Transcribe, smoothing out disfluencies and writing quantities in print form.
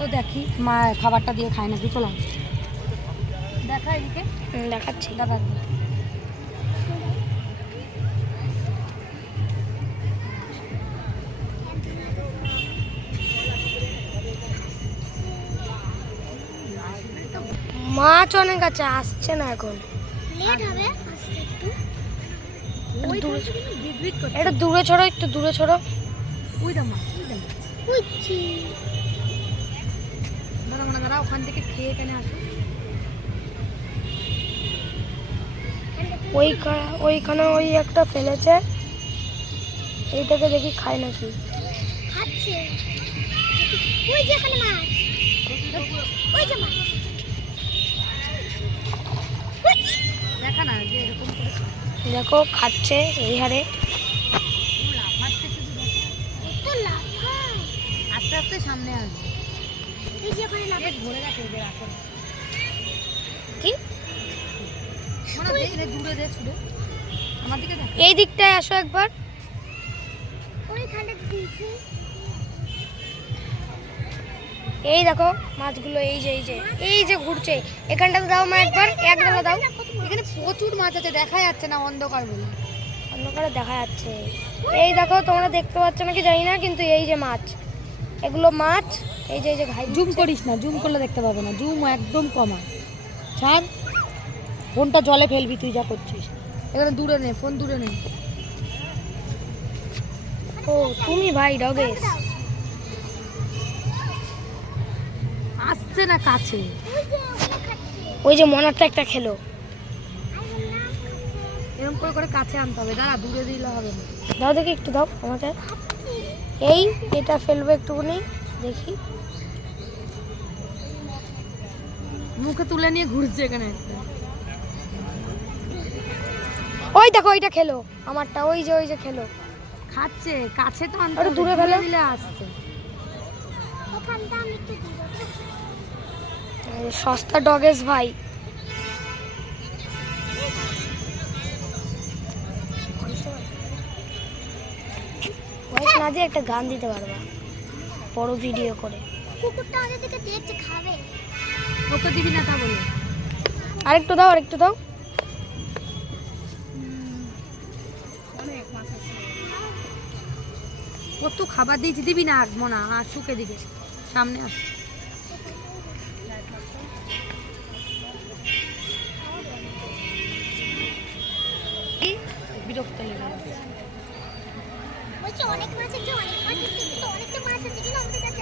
তো দেখি মা খাবারটা দিয়ে খায় নাকি। চলো দেখা এদিকে দেখাচ্ছি। দাদা মাছ অনেক আছে, আসছে না এখন। লেট হবে আসতে একটু। এটা দূরে ছড়ো, একটু দূরে ছড়ো। ওই দাম মাছ, ওই দাম বুঝছি। দাদা ওখান থেকে খেয়ে এখানে আসো। ওইখানে ওই একটা ফেলেছে, এইটাকে দেখি খায় নাকি। খাচ্ছে। ওই যেখানে মাছ, ওই যে মাছ। দেখা না যে এরকম করে দেখো খাচ্ছে এই হারে। লাফাচ্ছে, শুধু দেখো তো লাফায়। আস্তে আস্তে সামনে আসবে। এই যে ওখানে লাফায়। পেট ভরে গেছে ওদের এখন। কি মানে দেখলে দূরে দেখ, ছুড়ে আমার দিকে দেখ। এই দিকটায় আসো একবার। ওইখানটা দিয়েছে। এই দেখো মাছগুলো, এই যে ঘুরছে। এখানটাতে দাও মা, একবার এক ডালা দাও। এখানে প্রচুর মাছ আছে, দেখা যাচ্ছে না অন্ধকার বলে। অন্ধকারে দেখা যাচ্ছে। এই দেখো, তোমরা দেখতে পাচ্ছ নাকি জানি না, কিন্তু এই যে মাছ, এগুলো মাছ। এই যে ঘাই জুম করিস না, জুম করলে দেখতে পাবে না, জুম একদম কমা। ছাড় ফোনটা জলে ফেলবি তুই যা করছিস। এখানে দূরে নে, ফোন দূরে নে। ও তুমি ভাই ডগেশ। আসছে না কাছে। ওই যে মনারটা একটা খেলো। এরকম করে করে কাছে আনতে হবে, দাঁড়া দূরে দিলে হবে না। দাও দেখি, একটু দাও আমাকে। এটা ফেলবো একটুখানি, দেখি। মুখে তুলে নিয়ে ঘুরছে এখানে। ওই দেখো ওইটা খেলো আমারটা, ওই যে খেলো। খাচ্ছে কাছে তো আনতে আরে হবে, দূরে ফেলো। দিলে আসছে। ওখানটা আমি একটু দিব। সস্তা ডগেস ভাই। ভয়েস না দিয়ে একটা গান দিতে পারবা, বড় ভিডিও করে। কুকুরটা আমাদের দিকে দেখছে, খাবে। ওকে দিবি না তা বলে। আরেকটু দাও, আরেকটু দাও। কত খাবার দিয়েছি, দিবি না মনা। আর শুকে দিকে সামনে আস। বিরক্ত লেগে যাচ্ছে। বলছি অনেক মাছ আছে, অনেক মাছ আছে, কিন্তু অনেকটা মাছ আছে কিন্তু আমাদের কাছে